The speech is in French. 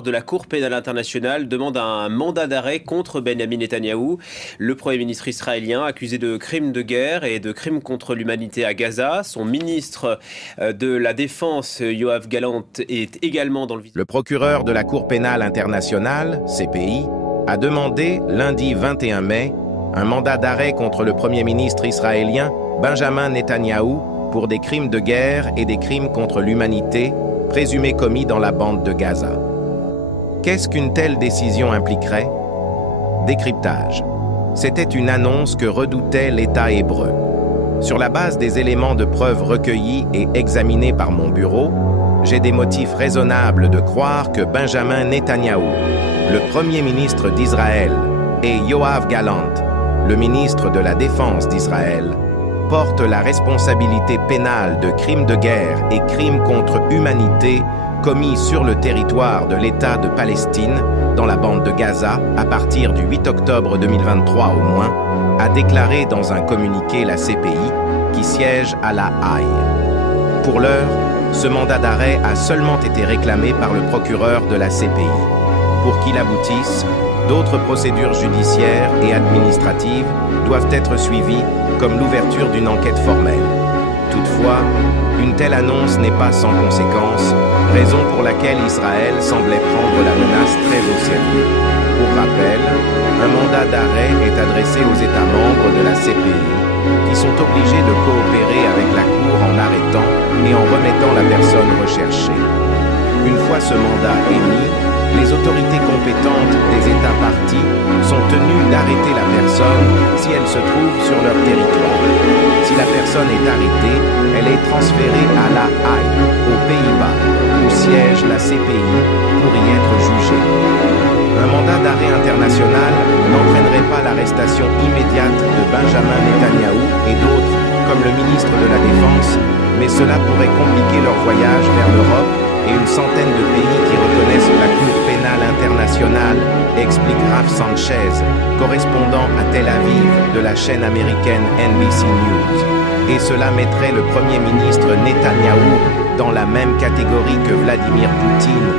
procureur de la Cour pénale internationale demande un mandat d'arrêt contre Benyamin Netanyahou, le Premier ministre israélien accusé de crimes de guerre et de crimes contre l'humanité à Gaza. Son ministre de la Défense, Yoav Gallant, est également dans le viseur. Le procureur de la Cour pénale internationale, CPI, a demandé lundi 21 mai un mandat d'arrêt contre le Premier ministre israélien Benjamin Netanyahou pour des crimes de guerre et des crimes contre l'humanité présumés commis dans la bande de Gaza. Qu'est-ce qu'une telle décision impliquerait? Décryptage. C'était une annonce que redoutait l'État hébreu. Sur la base des éléments de preuve recueillis et examinés par mon bureau, j'ai des motifs raisonnables de croire que Benjamin Netanyahou, le Premier ministre d'Israël, et Yoav Gallant, le ministre de la Défense d'Israël, portent la responsabilité pénale de crimes de guerre et crimes contre humanité commis sur le territoire de l'État de Palestine, dans la bande de Gaza, à partir du 8 octobre 2023 au moins, a déclaré dans un communiqué la CPI, qui siège à La Haye. Pour l'heure, ce mandat d'arrêt a seulement été réclamé par le procureur de la CPI. Pour qu'il aboutisse, d'autres procédures judiciaires et administratives doivent être suivies, comme l'ouverture d'une enquête formelle. Toutefois, une telle annonce n'est pas sans conséquence, raison pour laquelle Israël semblait prendre la menace très au sérieux. Pour rappel, un mandat d'arrêt est adressé aux États membres de la CPI, qui sont obligés de coopérer avec la Cour en arrêtant et en remettant la personne recherchée. Une fois ce mandat émis, les autorités compétentes des États parties sont tenues d'arrêter la personne si elle se trouve sur leur territoire. Si la personne est arrêtée, elle est transférée à La Haye, aux Pays-Bas, où siège la CPI pour y être jugée. Un mandat d'arrêt international n'entraînerait pas l'arrestation immédiate de Benjamin Netanyahou et d'autres, comme le ministre de la Défense, mais cela pourrait compliquer leur voyage vers l'Europe et une centaine de pays qui reconnaissent la Cour pénale internationale, explique Raph Sanchez, correspondant à Tel Aviv de la chaîne américaine NBC News. Et cela mettrait le Premier ministre Netanyahou dans la même catégorie que Vladimir Poutine,